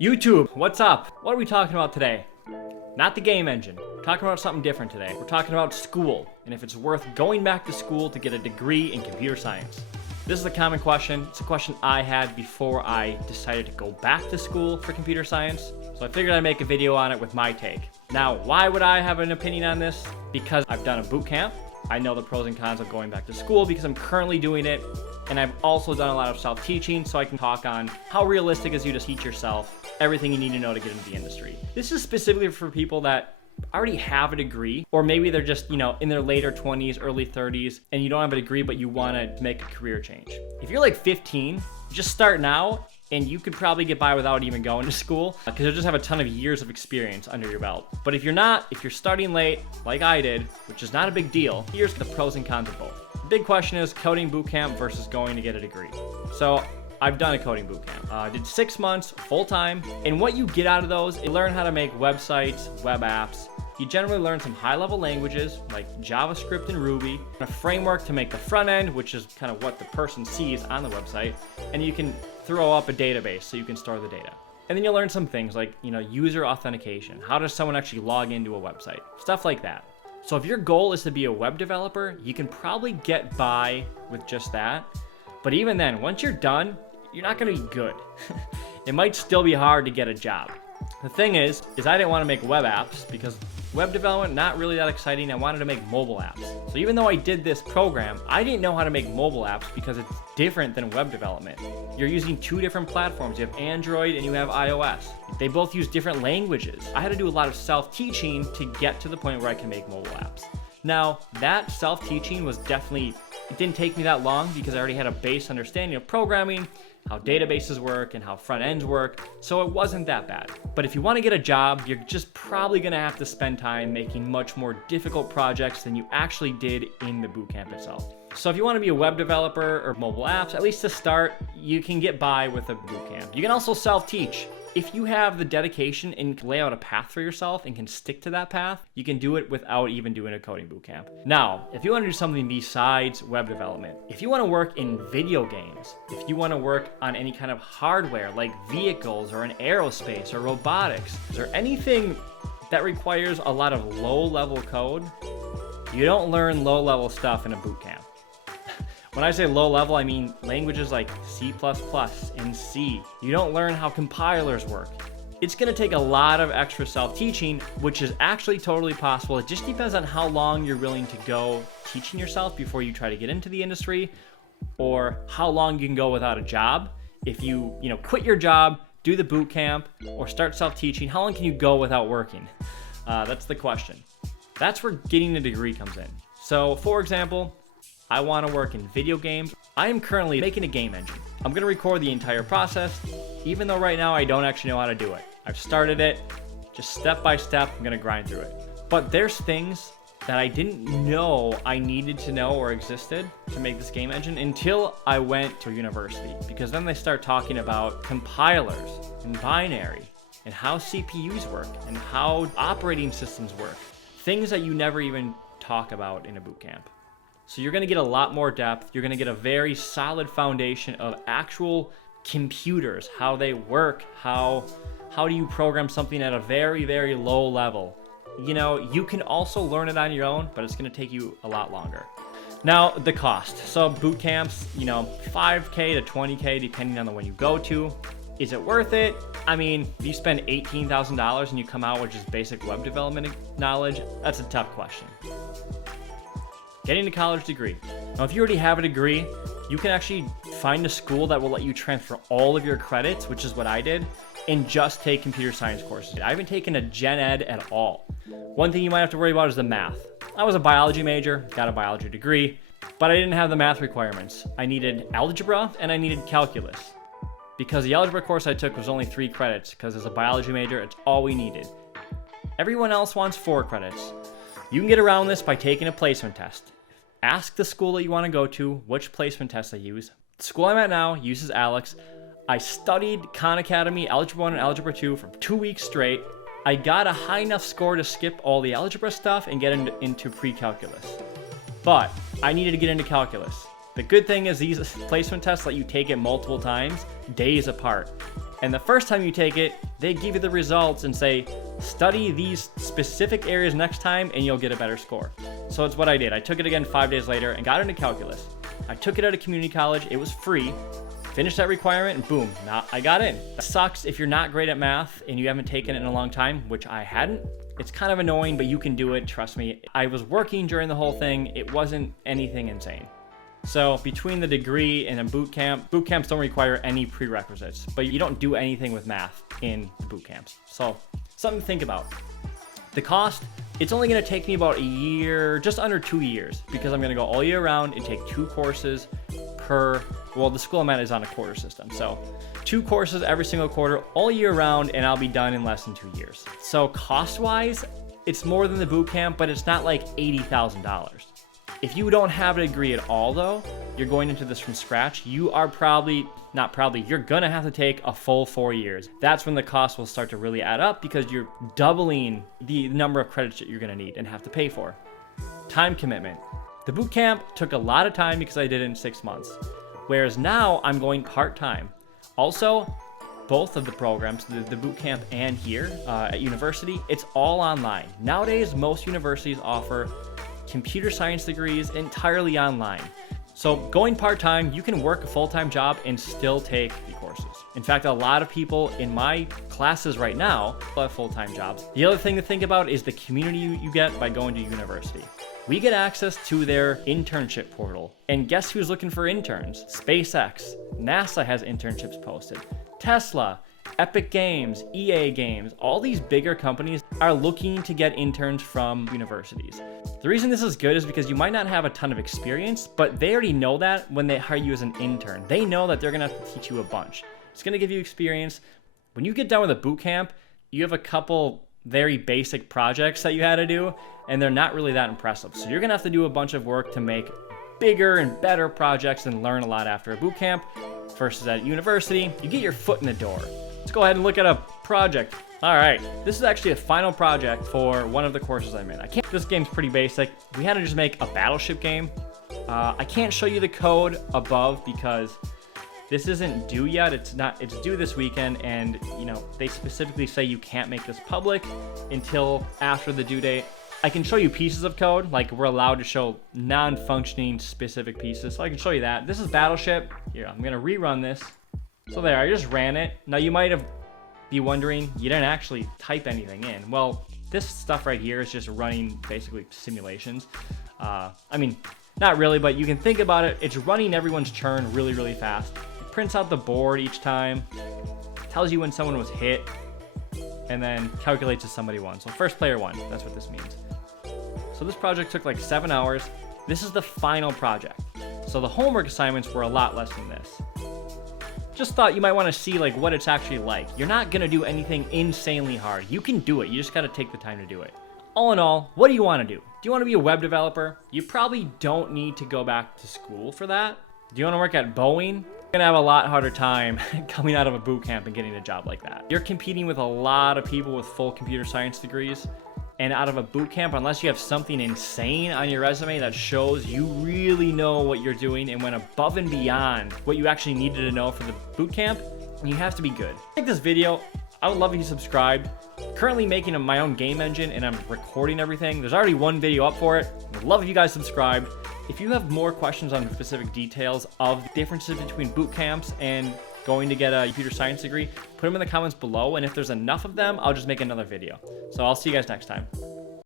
YouTube, what's up? What are we talking about today? Not the game engine. We're talking about something different today. We're talking about school, and if it's worth going back to school to get a degree in computer science. This is a common question. It's a question I had before I decided to go back to school for computer science. So I figured I'd make a video on it with my take. Now, why would I have an opinion on this? Because I've done a boot camp. I know the pros and cons of going back to school because I'm currently doing it. And I've also done a lot of self-teaching, so I can talk on how realistic is you to teach yourself everything you need to know to get into the industry. This is specifically for people that already have a degree, or maybe they're just, in their later 20s, early 30s, and you don't have a degree, but you want to make a career change. If you're like 15, just start now, and you could probably get by without even going to school, because you'll just have a ton of years of experience under your belt. But if you're not, if you're starting late, like I did, which is not a big deal, here's the pros and cons of both. The big question is coding bootcamp versus going to get a degree. So I've done a coding bootcamp. I did 6 months full-time, and what you get out of those, you learn how to make websites, web apps. You generally learn some high-level languages like JavaScript and Ruby, a framework to make the front end, which is kind of what the person sees on the website, and you can throw up a database so you can store the data. And then you'll learn some things like, user authentication. How does someone actually log into a website? Stuff like that. So if your goal is to be a web developer, you can probably get by with just that. But even then, once you're done, you're not going to be good. It might still be hard to get a job. The thing is I didn't want to make web apps because web development, not really that exciting. I wanted to make mobile apps. So even though I did this program, I didn't know how to make mobile apps because it's different than web development. You're using two different platforms. You have Android and you have iOS. They both use different languages. I had to do a lot of self-teaching to get to the point where I can make mobile apps. Now, that self-teaching was definitely, it didn't take me that long because I already had a base understanding of programming, how databases work, and how front ends work, so it wasn't that bad. But if you want to get a job, you're just probably going to have to spend time making much more difficult projects than you actually did in the bootcamp itself. So if you want to be a web developer or mobile apps, at least to start, you can get by with a bootcamp. You can also self-teach. If you have the dedication and can lay out a path for yourself and can stick to that path, you can do it without even doing a coding bootcamp. Now, if you want to do something besides web development, if you want to work in video games, if you want to work on any kind of hardware like vehicles or in aerospace or robotics, or anything that requires a lot of low-level code, you don't learn low-level stuff in a bootcamp. When I say low level, I mean languages like C++ and C. You don't learn how compilers work. It's going to take a lot of extra self-teaching, which is actually totally possible. It just depends on how long you're willing to go teaching yourself before you try to get into the industry, or how long you can go without a job. If you, quit your job, do the boot camp, or start self-teaching, how long can you go without working? That's the question. That's where getting a degree comes in. So, for example, I want to work in video games. I am currently making a game engine. I'm going to record the entire process, even though right now I don't actually know how to do it. I've started it, just step by step, I'm going to grind through it. But there's things that I didn't know I needed to know or existed to make this game engine until I went to university. Because then they start talking about compilers and binary and how CPUs work and how operating systems work. Things that you never even talk about in a boot camp. So you're going to get a lot more depth. You're going to get a very solid foundation of actual computers, how they work, how do you program something at a very, very low level. You can also learn it on your own, but it's going to take you a lot longer. Now, the cost. So boot camps, $5K to $20K depending on the one you go to. Is it worth it? I mean, if you spend $18,000 and you come out with just basic web development knowledge, that's a tough question. Getting a college degree. Now, if you already have a degree, you can actually find a school that will let you transfer all of your credits, which is what I did, and just take computer science courses. I haven't taken a gen ed at all. One thing you might have to worry about is the math. I was a biology major, got a biology degree, but I didn't have the math requirements. I needed algebra and I needed calculus. Because the algebra course I took was only 3 credits, because as a biology major, it's all we needed. Everyone else wants 4 credits. You can get around this by taking a placement test. Ask the school that you want to go to which placement test they use. The school I'm at now uses Alex. I studied Khan Academy Algebra 1 and Algebra 2 for 2 weeks straight. I got a high enough score to skip all the algebra stuff and get into pre-calculus. But I needed to get into calculus. The good thing is these placement tests let you take it multiple times, days apart. And the first time you take it, they give you the results and say, study these specific areas next time and you'll get a better score. So it's what I did. I took it again 5 days later and got into calculus. I took it at a community college. It was free. Finished that requirement and boom, I got in. That sucks if you're not great at math and you haven't taken it in a long time, which I hadn't. It's kind of annoying, but you can do it, trust me. I was working during the whole thing. It wasn't anything insane. So between the degree and a boot camp, boot camps don't require any prerequisites, but you don't do anything with math in the boot camps. So something to think about. The cost, it's only gonna take me about a year, just under 2 years, because I'm gonna go all year round and take 2 courses per, well, the school I'm at is on a quarter system. So 2 courses every single quarter, all year round, and I'll be done in less than 2 years. So cost-wise, it's more than the boot camp, but it's not like $80,000. If you don't have a degree at all though, you're going into this from scratch, you are you're gonna have to take a full 4 years. That's when the cost will start to really add up because you're doubling the number of credits that you're gonna need and have to pay for. Time commitment. The boot camp took a lot of time because I did it in 6 months, whereas now I'm going part-time. Also, both of the programs, the boot camp and here at university, it's all online. Nowadays, most universities offer computer science degrees entirely online. So going part-time, you can work a full-time job and still take the courses. In fact, a lot of people in my classes right now have full-time jobs. The other thing to think about is the community you get by going to university. We get access to their internship portal. And guess who's looking for interns? SpaceX, NASA has internships posted. Tesla, Epic Games, EA Games, all these bigger companies are looking to get interns from universities. The reason this is good is because you might not have a ton of experience, but they already know that when they hire you as an intern. They know that they're gonna have to teach you a bunch. It's gonna give you experience. When you get done with a boot camp, you have a couple very basic projects that you had to do, and they're not really that impressive. So you're gonna have to do a bunch of work to make bigger and better projects and learn a lot after a boot camp versus at university. You get your foot in the door. Let's go ahead and look at a project. All right, this is actually a final project for one of the courses I'm in. This game's pretty basic. We had to just make a battleship game. I can't show you the code above because this isn't due yet. It's due this weekend, and they specifically say you can't make this public until after the due date. I can show you pieces of code, like we're allowed to show non-functioning specific pieces, so I can show you that. This is Battleship. Here, I'm gonna rerun this. So there, I just ran it. Now you might be wondering, you didn't actually type anything in. Well, this stuff right here is just running basically simulations. I mean, not really, but you can think about it. It's running everyone's turn really, really fast. It prints out the board each time, tells you when someone was hit, and then calculates if somebody won. So first player won, that's what this means. So this project took like 7 hours. This is the final project. So the homework assignments were a lot less than this. Just thought you might want to see like what it's actually like. You're not gonna do anything insanely hard. You can do it, you just gotta take the time to do it. All in all, what do you wanna do? Do you wanna be a web developer? You probably don't need to go back to school for that. Do you wanna work at Boeing? You're gonna have a lot harder time coming out of a boot camp and getting a job like that. You're competing with a lot of people with full computer science degrees. And out of a boot camp, unless you have something insane on your resume that shows you really know what you're doing and went above and beyond what you actually needed to know for the boot camp, you have to be good. Like this video, I would love if you subscribed. Currently making my own game engine and I'm recording everything. There's already one video up for it. I'd love if you guys subscribed. If you have more questions on specific details of differences between boot camps and going to get a computer science degree, put them in the comments below, and if there's enough of them, I'll just make another video. So I'll see you guys next time.